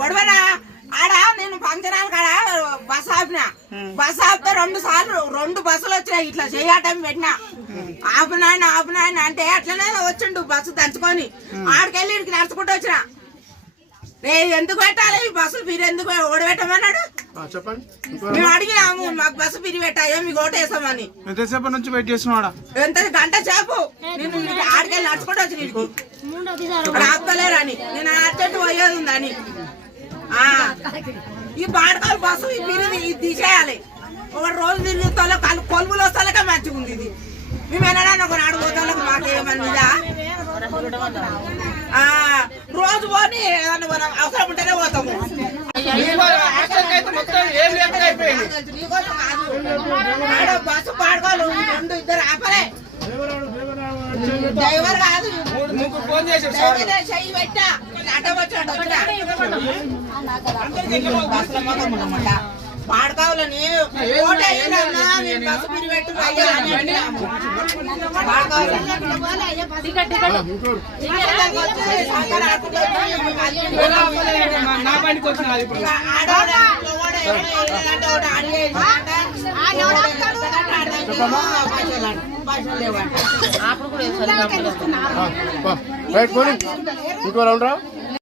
గొడవనా ఆడ నేను function hall కాడ బస్ ఆపిన బస్ ఆపితే 2 సార్లు 2 బస్సులు వచ్చినాయి ఇట్లా చేయటం పెట్టినా ఆపునాయన అంటే అట్లనే వచ్చిండు బస్సు దంచుకొని ఆడికెళ్ళి ఇడికి నడుచుకుంటూ వచ్చిన ఎందుకు పెట్టాలి ఈ బస్సులు మీరు ఎందుకు ఓడబెట్టమన్నాడు మేము అడిగినాము మాకు బస్సు పిరి పెట్టాయో మీకు ఓటేసామని ఎంతసేపు నుంచి వెయిట్ చేస్తున్నాడా ఎంత గంట సేపు నేను ఆడికెళ్ళి నడుచుకుంటూ వచ్చి ఆపుతలేరని నేను అర్జెంట్ పోయేది ఉందని ఈ బాడకాలు బస్సు ఈ పిరి ఇది తీసేయాలి ఒక రోజు తిరిగి కొలుపులు వస్తాలకే మంచిగా ఉంది ఇది మేము వెళ్ళడానికి ఒక నాడు పోతాలకు మాకేమన్నా రోజు పోని ఏదన్నా మనం అవసరం ఉంటేనే పోతాము బస్సు పాడుకోవాలి 2 ఇద్దరు ఆపలే డ్రైవర్ కాదు చెయ్యి పెట్టా అడ్డ వచ్చాడు పాడకావాలని బస్సు పిరి పెట్టు ఇంకో